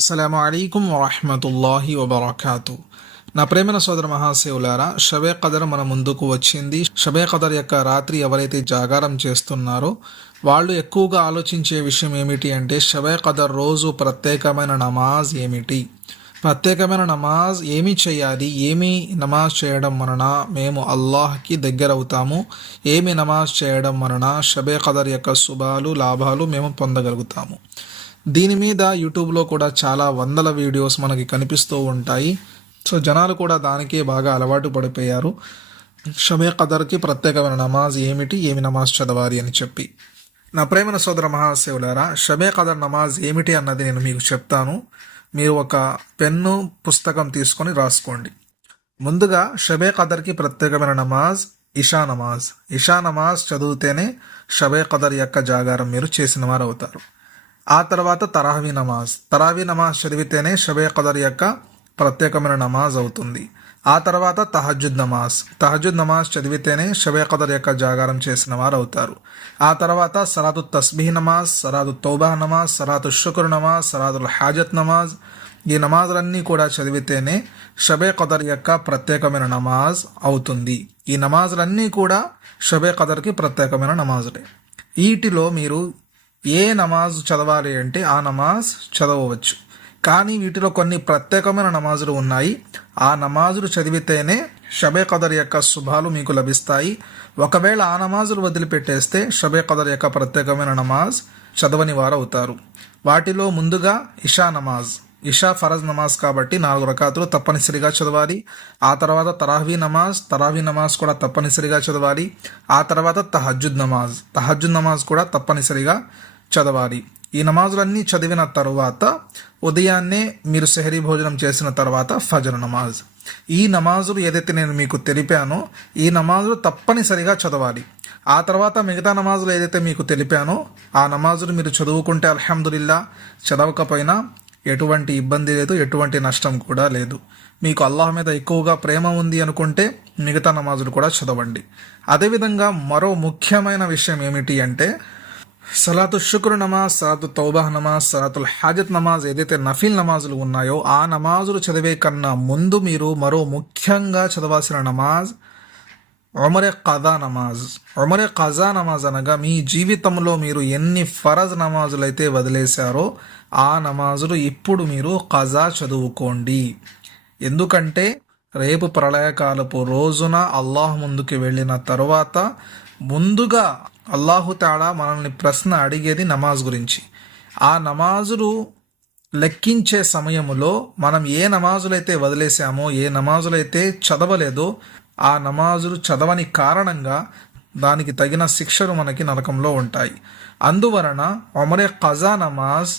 అస్సలం అయికం వరహమతుల్లాహి వబర్కాతు. నా ప్రేమన సోదర మహాశివులారా షబే కదర్ మన ముందుకు వచ్చింది. షబే కదర్ యొక్క రాత్రి ఎవరైతే జాగారం చేస్తున్నారో వాళ్ళు ఎక్కువగా ఆలోచించే విషయం ఏమిటి అంటే షబే కదర్ రోజు ప్రత్యేకమైన నమాజ్ ఏమిటి? ప్రత్యేకమైన నమాజ్ ఏమి చేయాలి? ఏమి నమాజ్ చేయడం వలన మేము అల్లాహ్కి దగ్గర అవుతాము. ఏమి నమాజ్ చేయడం వలన షబే కదర్ యొక్క శుభాలు లాభాలు మేము పొందగలుగుతాము. దీని మీద యూట్యూబ్లో కూడా చాలా వందల వీడియోస్ మనకి కనిపిస్తూ ఉంటాయి. సో జనాలు కూడా దానికే బాగా అలవాటు పడిపోయారు. షమే కదర్కి ప్రత్యేకమైన నమాజ్ ఏమిటి ఏమి నమాజ్ చదవాలి అని చెప్పి. నా ప్రేమన సోదర మహాశివులారా షమే కదర్ నమాజ్ ఏమిటి అన్నది నేను మీకు చెప్తాను. మీరు ఒక పెన్ను పుస్తకం తీసుకొని రాసుకోండి. ముందుగా షబే కదర్కి ప్రత్యేకమైన నమాజ్ ఇషా నమాజ్. ఇషా నమాజ్ చదివితేనే షబే కదర్ యొక్క జాగారం మీరు చేసిన వారు అవుతారు ఆ తర్వాత తరావీ నమాజ్. తరావీ నమాజ్ చదివితేనే షబే కదర్ యొక్క ప్రత్యేకమైన నమాజ్ అవుతుంది. ఆ తర్వాత తహజుద్ నమాజ్. తహజుద్ నమాజ్ చదివితేనే షబే కదర్ యొక్క జాగారం చేసిన వారు అవుతారు. ఆ తర్వాత సరాతు తస్బీహ్ నమాజ్ సరాదు తౌబా నమాజ్ సరాతు షుకుర్ నమాజ్ సరాదుల్ హాజత్ నమాజ్ ఈ నమాజులన్నీ కూడా చదివితేనే షబే కదర్ యొక్క ప్రత్యేకమైన నమాజ్ అవుతుంది. ఈ నమాజులన్నీ కూడా షబే కదర్కి ప్రత్యేకమైన నమాజులే. వీటిలో మీరు ఏ నమాజ్ చదవాలి అంటే ఆ నమాజ్ చదవవచ్చు. కానీ వీటిలో కొన్ని ప్రత్యేకమైన నమాజులు ఉన్నాయి. ఆ నమాజులు చదివితేనే షబే కదర్ యొక్క శుభాలు మీకు లభిస్తాయి. ఒకవేళ ఆ నమాజులు వదిలిపెట్టేస్తే షబే కదర్ యొక్క ప్రత్యేకమైన నమాజ్ చదవని వారు అవుతారు వాటిలో ముందుగా ఇషా నమాజ్. ఇషా ఫరజ్ నమాజ్ కాబట్టి నాలుగు రకాతులు తప్పనిసరిగా చదవాలి. ఆ తర్వాత తరాహీ నమాజ్ తరాహీ నమాజ్ కూడా తప్పనిసరిగా చదవాలి. ఆ తర్వాత తహజుద్ నమాజ్. తహజుద్ నమాజ్ కూడా తప్పనిసరిగా చదవాలి. ఈ నమాజులన్నీ చదివిన తర్వాత ఉదయాన్నే మీరు సెహరీ భోజనం చేసిన తర్వాత ఫజర్ నమాజ్. ఈ నమాజులు ఏదైతే నేను మీకు తెలిపానో ఈ నమాజులు తప్పనిసరిగా చదవాలి. ఆ తర్వాత మిగతా నమాజులు ఏదైతే మీకు తెలిపానో ఆ నమాజులు మీరు చదువుకుంటే అల్హమ్దుల్లా చదవకపోయినా ఎటువంటి ఇబ్బంది లేదు ఎటువంటి నష్టం కూడా లేదు. మీకు అల్లాహ్ మీద ఎక్కువగా ప్రేమ ఉంది అనుకుంటే మిగతా నమాజులు కూడా చదవండి. అదేవిధంగా మరో ముఖ్యమైన విషయం ఏమిటి అంటే సలాతు శుక్రు నమాజ్ సలాతు తౌబాహ్ నమాజ్ సలాతుల్ హాజత్ నమాజ్ ఏదైతే నఫీల్ నమాజులు ఉన్నాయో ఆ నమాజులు చదివే కన్నా ముందు మీరు మరో ముఖ్యంగా చదవాల్సిన నమాజ్ ఒమరే కజా నమాజ్. ఒమరే కజా నమాజ్ అనగా మీ జీవితంలో మీరు ఎన్ని ఫరజ్ నమాజులు అయితే వదిలేశారో ఆ నమాజులు ఇప్పుడు మీరు కజా చదువుకోండి. ఎందుకంటే రేపు ప్రళయకాలపు రోజున అల్లాహ్ ముందుకు వెళ్ళిన తరువాత ముందుగా అల్లాహు తేడా మనల్ని ప్రశ్న అడిగేది నమాజ్ గురించి. ఆ నమాజులు లెక్కించే సమయంలో మనం ఏ నమాజులైతే వదిలేసామో ఏ నమాజులైతే చదవలేదో ఆ నమాజులు చదవని కారణంగా దానికి తగిన శిక్షలు మనకి నరకంలో ఉంటాయి. అందువలన ఒమరే ఖజా నమాజ్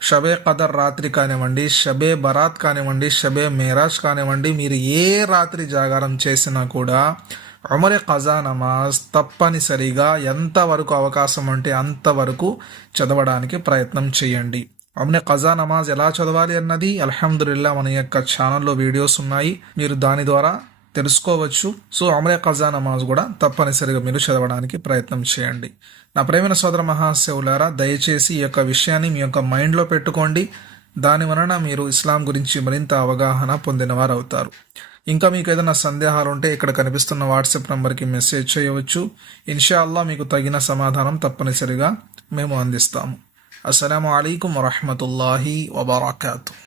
షబే కదర్ రాత్రి కానివ్వండి షబే బరాత్ కానివ్వండి షబే మేరాజ్ కానివ్వండి మీరు ఏ రాత్రి జాగారం చేసినా కూడా అమరే ఖజా నమాజ్ తప్పనిసరిగా ఎంతవరకు అవకాశం అంటే అంతవరకు చదవడానికి ప్రయత్నం చేయండి. అమరే ఖజా నమాజ్ ఎలా చదవాలి అన్నది అల్హమ్దుల్లా మన యొక్క ఛానల్లో వీడియోస్ ఉన్నాయి. మీరు దాని ద్వారా తెలుసుకోవచ్చు. సో అమరే ఖజా నమాజ్ కూడా తప్పనిసరిగా మీరు చదవడానికి ప్రయత్నం చేయండి. నా ప్రేమైన సోదర మహాశివులారా దయచేసి ఈ యొక్క విషయాన్ని మీ యొక్క మైండ్లో పెట్టుకోండి. దాని వలన మీరు ఇస్లాం గురించి మరింత అవగాహన పొందినవారు అవుతారు ఇంకా మీకు ఏదైనా సందేహాలు ఉంటే ఇక్కడ కనిపిస్తున్న వాట్సాప్ నెంబర్కి మెసేజ్ చేయవచ్చు. ఇన్షాల్లా మీకు తగిన సమాధానం తప్పనిసరిగా మేము అందిస్తాము. అస్సలం అయికం వరహమతుల్లాహి వబర్కాతు.